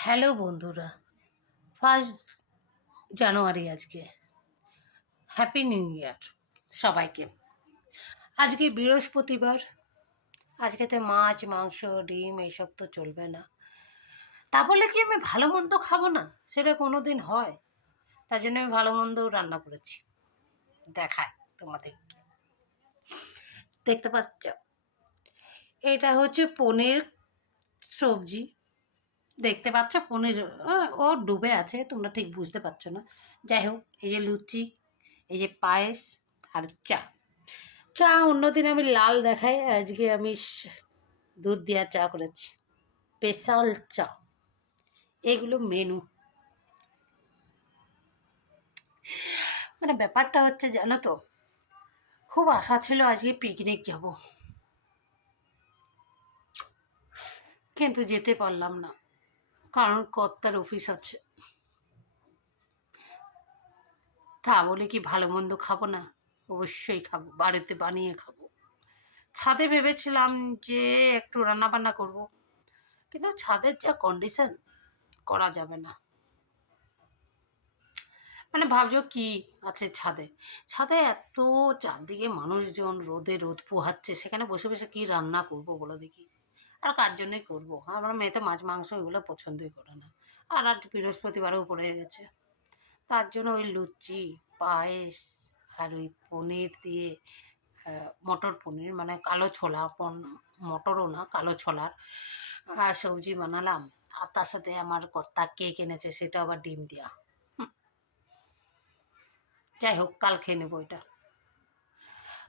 Hello বন্ধুরা, first January আজকে। Happy new year সবাইকে। আজকে বৃহস্পতিবার, আজকে তো মাছ, মাংস, ডিম এইসব তো চলবে না। তা বলে কি আমি ভালো মন্দ খাব না? সেটা কোনো দিন হয়। তার জন্য আমি ভালো মন্দও রান্না করেছি। দেখায় তোমাদের। দেখতে পাচ্ছ? এটা হচ্ছে পনির সবজি। দেখতে পাচ্ছ পনির ও ডুবে আছে, তোমরা ঠিক বুঝতে পারছ না। যাই হোক, এই যে লুচি, এই যে পায়েস আর চা। চা অন্যদিন আমি লাল দেখাই, আজকে আমি দুধ দেওয়া চা করেছি। স্পেশাল চা। এগুলো মেনু। মানে ব্যাপারটা হচ্ছে, জানো তো, খুব আশা ছিল আজকে পিকনিক যাব। কিন্তু যেতে পারলাম না। কারণ কর্তার অফিস আছে। তা বলে কি ভালো মন্দ খাব না? অবশ্যই খাব, বাড়িতে বানিয়ে খাব। ছাদে ভেবেছিলাম যে একটু রান্না বান্না করব, কিন্তু ছাদের যা কন্ডিশন করা যাবে না। মানে ভাবছ কি আছে ছাদে? ছাদে এত চারদিকে মানুষজন রোদে রোদ পোহাচ্ছে, সেখানে বসে বসে কি রান্না করব বলো দেখি। আর কার জন্যই করব? আমার মেয়ে তো মাছ, মাংস ওইগুলো পছন্দই করে না। আর আজ বৃহস্পতিবারেও পড়ে গেছে। তার জন্য ওই লুচি, পায়েস আর ওই পনির দিয়ে মটর পনির মানে কালো ছোলা, পন- মটরও না, কালো ছোলার আর সবজি বানালাম। আর তার সাথে আমার কর্তা কেক এনেছে, সেটা আবার ডিম দেওয়া যাই হোক, কাল খেয়ে নেব এটা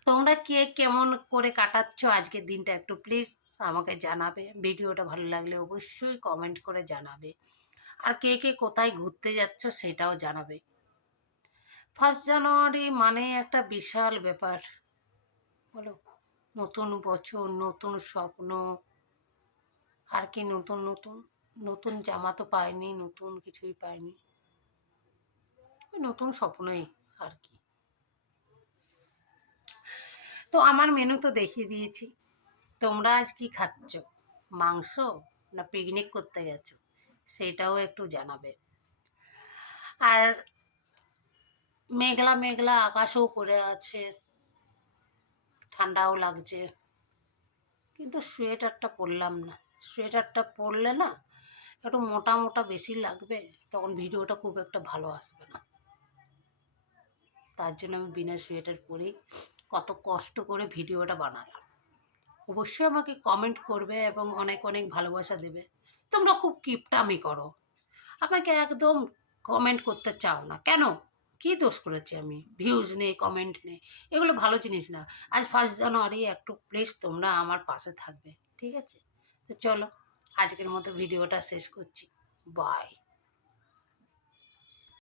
তোমরা কে কেমন করে কাটাচ্ছ আজকের দিনটা একটু প্লিজ আমাকে জানাবে। ভিডিওটা ভালো লাগলে অবশ্যই কমেন্ট করে জানাবে। আর কে কে কোথায় ঘুরতে যাচ্ছ সেটাও জানাবে। ফার্স্ট জানুয়ারি মানে একটা বিশাল ব্যাপার। বলো, নতুন বছর, নতুন স্বপ্ন। আর কি নতুন নতুন নতুন জামা তো পাইনি, নতুন কিছুই পাইনি। নতুন স্বপ্নই আর কি। তো আমার মেনু তো দেখিয়ে দিয়েছি। তোমরা আজ কি খাচ্ছ? মাংস না পিকনিক করতে গেছো? সেটাও একটু জানাবে। আর মেঘলা মেঘলা আকাশও করে আছে। ঠান্ডাও লাগছে। কিন্তু সোয়েটারটা পরলাম না। সোয়েটারটা পরলে না একটু মোটা মোটা বেশি লাগবে, তখন ভিডিওটা খুব একটা ভালো আসবে না। তার জন্য আমি বিনা সোয়েটার পরেই কত কষ্ট করে ভিডিওটা বানালাম। অবশ্যই আমাকে কমেন্ট করবে এবং অনেক অনেক ভালোবাসা দেবে। তোমরা খুব কিপটামি করো। আমাকে একদম কমেন্ট করতে চাও না। কেন? কী দোষ করেছি আমি? ভিউজ নেই কমেন্ট নেই, এগুলো ভালো জিনিস না। আজ ফার্স্ট জানুয়ারি, একটু প্লিজ তোমরা আমার পাশে থাকবে, ঠিক আছে? তো চলো, আজকের মতো ভিডিওটা শেষ করছি। বাই